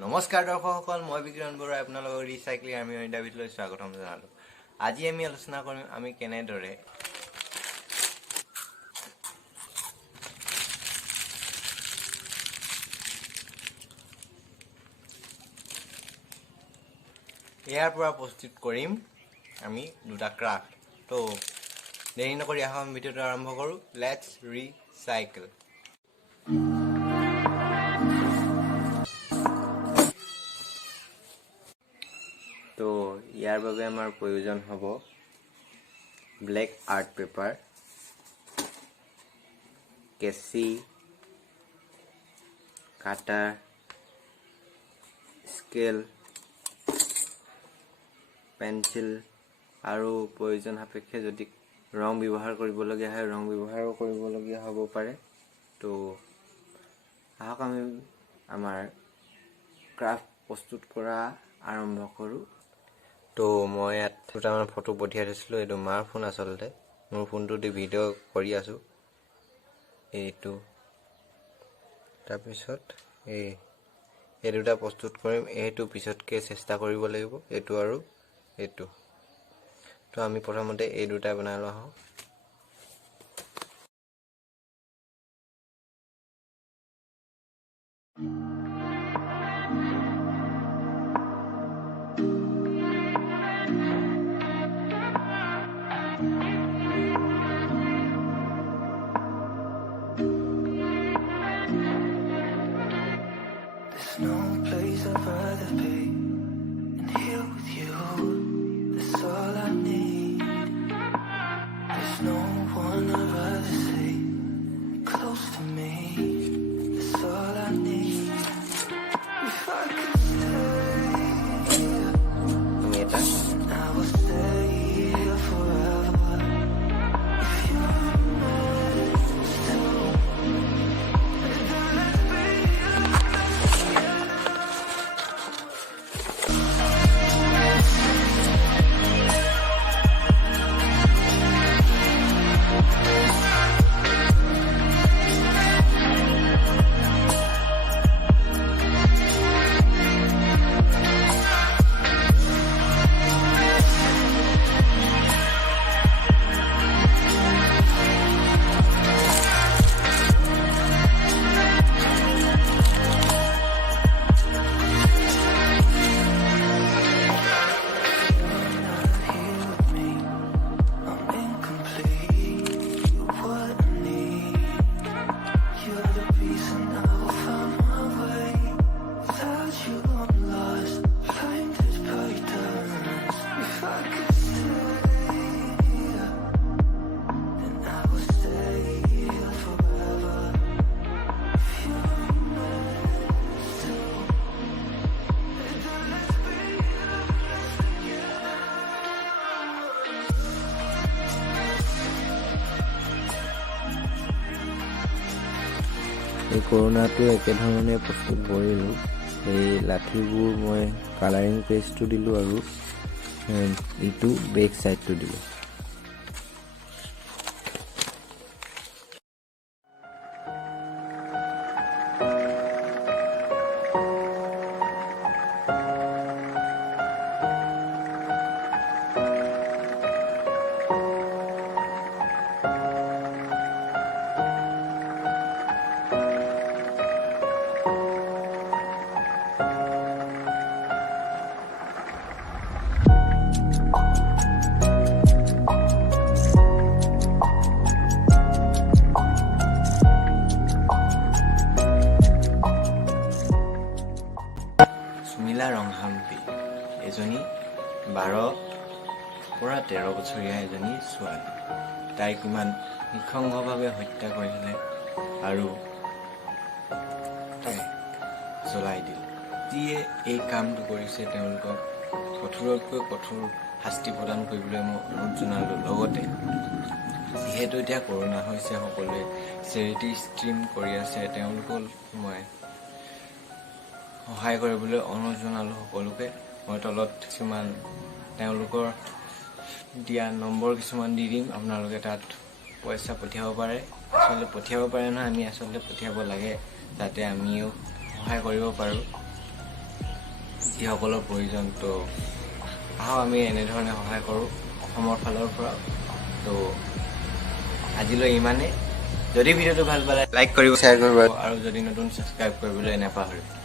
নমস্কাৰ দৰ্শকসকল, মই বিকিৰণ বৰুৱা আপোনালোকক ৰিচাইক্লিং আৰ্মি ইণ্টাৰভিউলৈ স্বাগতম জনালোঁ। আজি আমি আলোচনা কৰিম আমি কেনেদৰে ইয়াৰ পৰা প্ৰস্তুত কৰিম আমি দুটা ক্ৰাফ্ট। তো দেৰি নকৰি আহক ভিডিঅ'টো আৰম্ভ কৰোঁ। Let's recycle. তো ইয়াৰ বাবে আমাৰ প্ৰয়োজন হ'ব ব্লেক আৰ্ট পেপাৰ, কেঁচি, কাটাৰ, স্কেল, পেঞ্চিল আৰু প্ৰয়োজন সাপেক্ষে যদি ৰং ব্যৱহাৰ কৰিবলগীয়া হয় ৰং ব্যৱহাৰো কৰিবলগীয়া হ'ব পাৰে। তো আহক আমি আমাৰ ক্ৰাফ্ট প্ৰস্তুত কৰা আৰম্ভ কৰোঁ। তো মই ইয়াত দুটামান ফটো পঠিয়াই থৈছিলোঁ। এইটো মাৰ ফোন, আচলতে মোৰ ফোনটো দি ভিডিঅ' কৰি আছোঁ। এইটো তাৰপিছত এই দুটা প্ৰস্তুত কৰিম। এইটো পিছতকৈ চেষ্টা কৰিব লাগিব, এইটো আৰু এইটো। তো আমি প্ৰথমতে এই দুটাই বনাই লোৱা হওঁ। No place I'd rather be than here with you. That's all I need. There's no one I'd rather see close to me. That's all I need. If I could stay, I would stay here forever. If you're meant to, then let's be. এই কৰোণাটো একেধৰণে প্ৰস্তুত কৰিলোঁ। এই লাঠিবোৰ মই colouring পেষ্টটো দিলোঁ আৰু ইটো বেক ছাইডটো দিলোঁ। সুমিলা ৰংহাম্পী এজনী 12 পৰা 13 বছৰীয়া এজনী ছোৱালী। তাইক ইমান নৃশংসভাৱে হত্যা কৰিলে আৰু তাই জ্বলাই দিলে। যিয়ে এই কামটো কৰিছে তেওঁলোকক কঠোৰতকৈ কঠোৰ শাস্তি প্ৰদান কৰিবলৈ মই অনুৰোধ জনালোঁ। লগতে যিহেতু এতিয়া কৰোণা হৈছে, সকলোৱে চেৰিটি ষ্ট্ৰীম কৰি আছে, তেওঁলোকক মই সহায় কৰিবলৈ অনুৰোধ জনালোঁ সকলোকে। মই তলত কিছুমান তেওঁলোকৰ দিয়া নম্বৰ কিছুমান দি দিম, আপোনালোকে তাত পইচা পঠিয়াব পাৰে। আচলতে পঠিয়াব পাৰে নহয়, আমি আচলতে পঠিয়াব লাগে যাতে আমিও সহায় কৰিব পাৰোঁ। যিসকলৰ প্ৰয়োজন তো আহক আমি এনেধৰণে সহায় কৰোঁ অসমৰ ফালৰ পৰা তো আজিলৈ ইমানেই যদি ভিডিঅ'টো ভাল পালে লাইক কৰিব শ্বেয়াৰ কৰিব আৰু যদি নতুন ছাবস্ক্ৰাইব কৰিবলৈ নাপাহৰিব